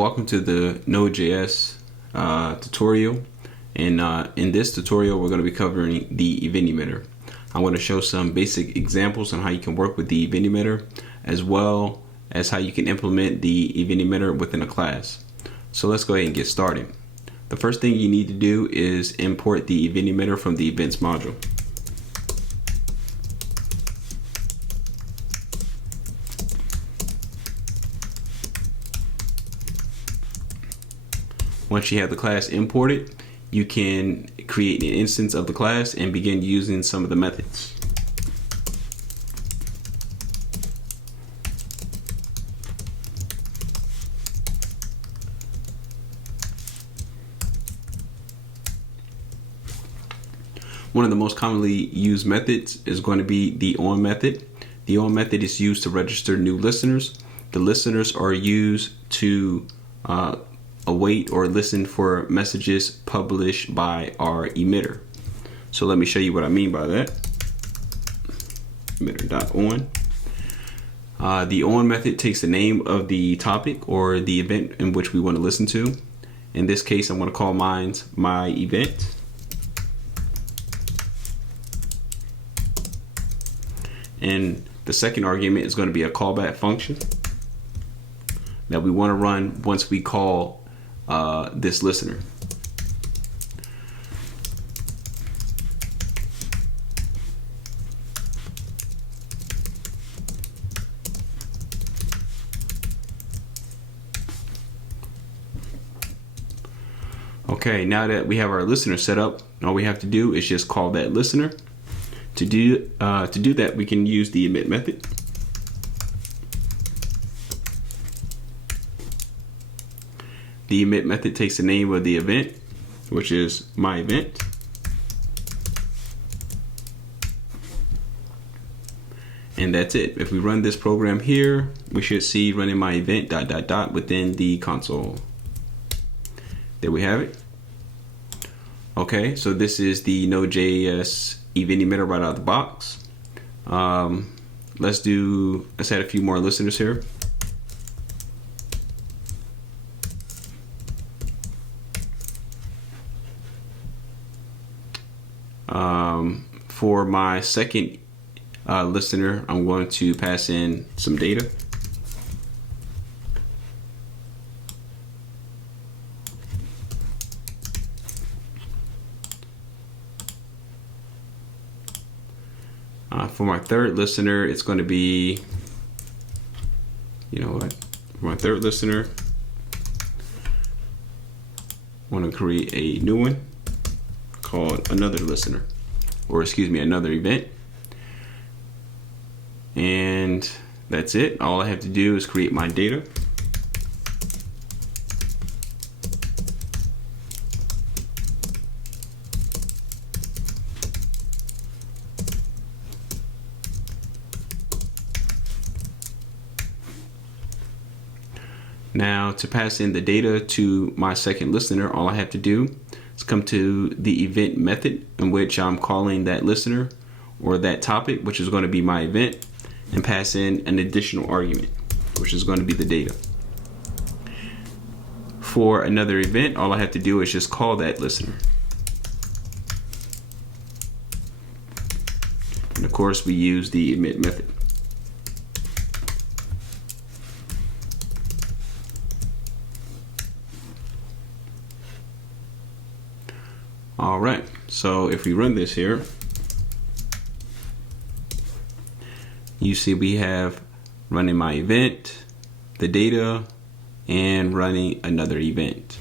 Welcome to the Node.js tutorial. And in this tutorial, we're going to be covering the EventEmitter. I want to show some basic examples on how you can work with the EventEmitter, as well as how you can implement the EventEmitter within a class. So let's go ahead and get started. The first thing you need to do is import the EventEmitter from the events module. Once you have the class imported, you can create an instance of the class and begin using some of the methods. One of the most commonly used methods is going to be the on method. The on method is used to register new listeners. The listeners are used to await or listen for messages published by our emitter. So let me show you what I mean by that. Emitter.on. The on method takes the name of the topic or the event in which we want to listen to. In this case, I'm going to call mine my event. And the second argument is going to be a callback function that we want to run once we call this listener. Okay, now that we have our listener set up, all we have to do is just call that listener. To do that, we can use the emit method. The emit method takes the name of the event, which is my event. And that's it. If we run this program here, we should see running my event ... within the console. There we have it. Okay, so this is the Node.js EventEmitter right out of the box. Let's add a few more listeners here. For my second listener, I'm going to pass in some data. For my third listener, it's going to be, for my third listener, I want to create a new one called another listener, or another event. And that's it. All I have to do is create my data. Now, to pass in the data to my second listener, all I have to do is come to the event method in which I'm calling that listener or that topic, which is going to be my event, and pass in an additional argument, which is going to be the data. For another event, all I have to do is just call that listener. And of course, we use the emit method. All right, so if we run this here, you see we have running my event, the data, and running another event.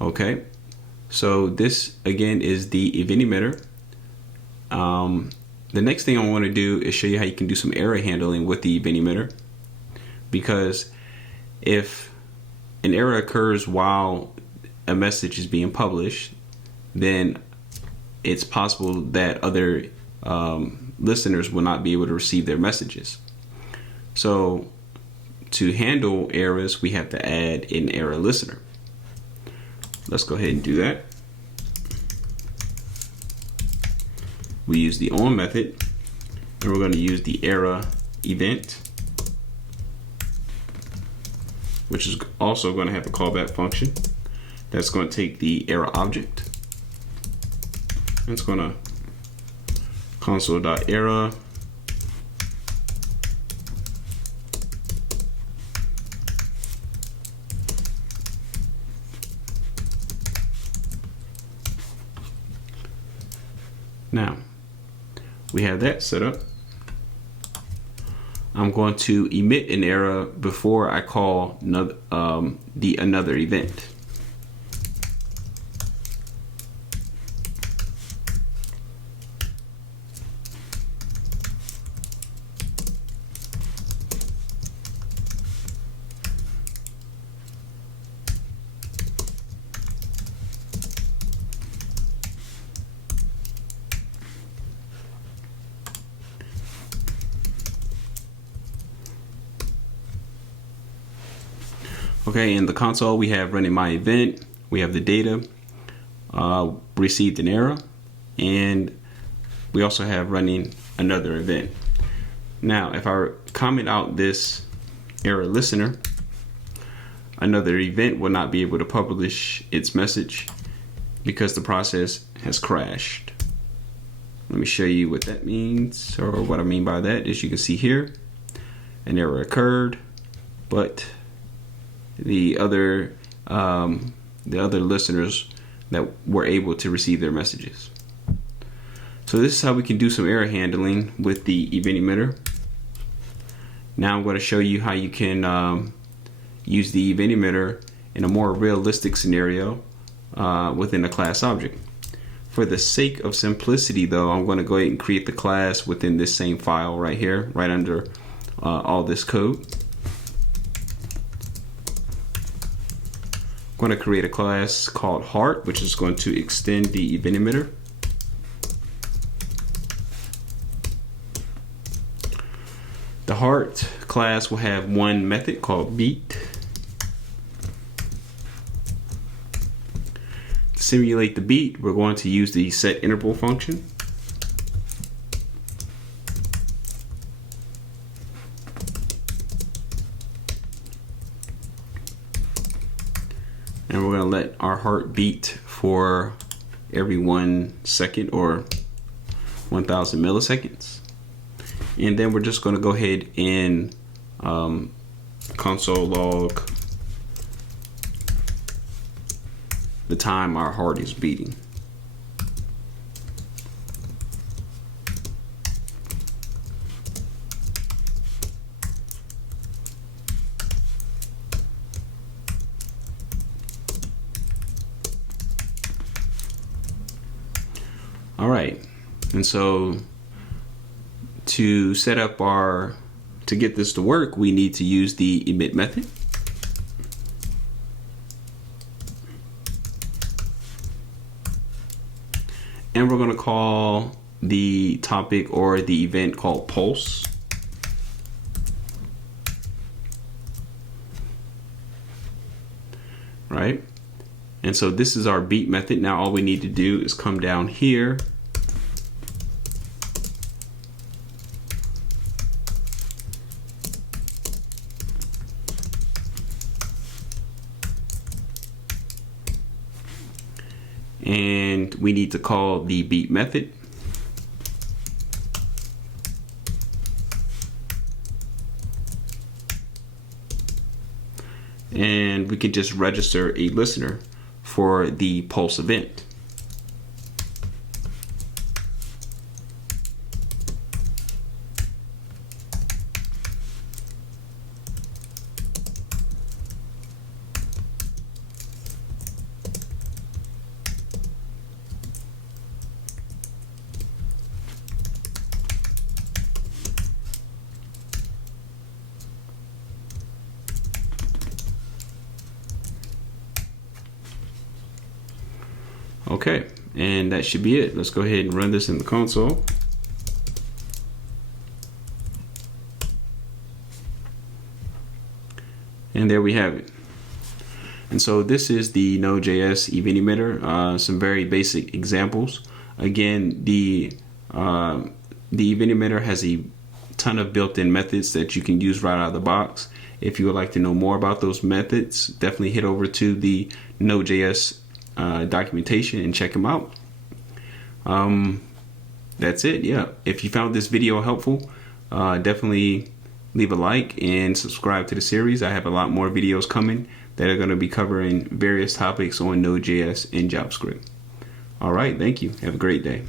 Okay, so this again is the EventEmitter. The next thing I want to do is show you how you can do some error handling with the EventEmitter, because if an error occurs while a message is being published, then it's possible that other listeners will not be able to receive their messages. So to handle errors, we have to add an error listener. Let's go ahead and do that. We use the on method, and we're going to use the error event. which is also going to have a callback function that's going to take the error object. It's going to console.error Now, we have that set up. I'm going to emit an error before I call another event. Okay, in the console we have running my event, we have the data, received an error, and we also have running another event. Now, if I comment out this error listener, another event will not be able to publish its message because the process has crashed. Let me show you what that means, or what I mean by that is you can see here, an error occurred, but the other listeners that were able to receive their messages. So this is how we can do some error handling with the event emitter. Now I'm going to show you how you can use the event emitter in a more realistic scenario within a class object. For the sake of simplicity though, I'm going to go ahead and create the class within this same file right here, right under all this code. I'm going to create a class called heart, which is going to extend the event emitter. The heart class will have one method called beat. To simulate the beat, we're going to use the set interval function. And we're going to let our heart beat for every 1 second or 1,000 milliseconds. And then we're just going to go ahead and console log the time our heart is beating. All right, and so to set up to get this to work, we need to use the emit method. And we're going to call the topic or the event called pulse. Right? And so this is our beat method. Now all we need to do is come down here and we need to call the beat method. And we can just register a listener for the pulse event. Okay, and that should be it. Let's go ahead and run this in the console. And there we have it. And so this is the Node.js EventEmitter. Some very basic examples. Again, the EventEmitter has a ton of built-in methods that you can use right out of the box. If you would like to know more about those methods, definitely head over to the Node.js documentation and check them out. That's it. Yeah. If you found this video helpful, definitely leave a like and subscribe to the series. I have a lot more videos coming that are going to be covering various topics on Node.js and JavaScript. All right. Thank you. Have a great day.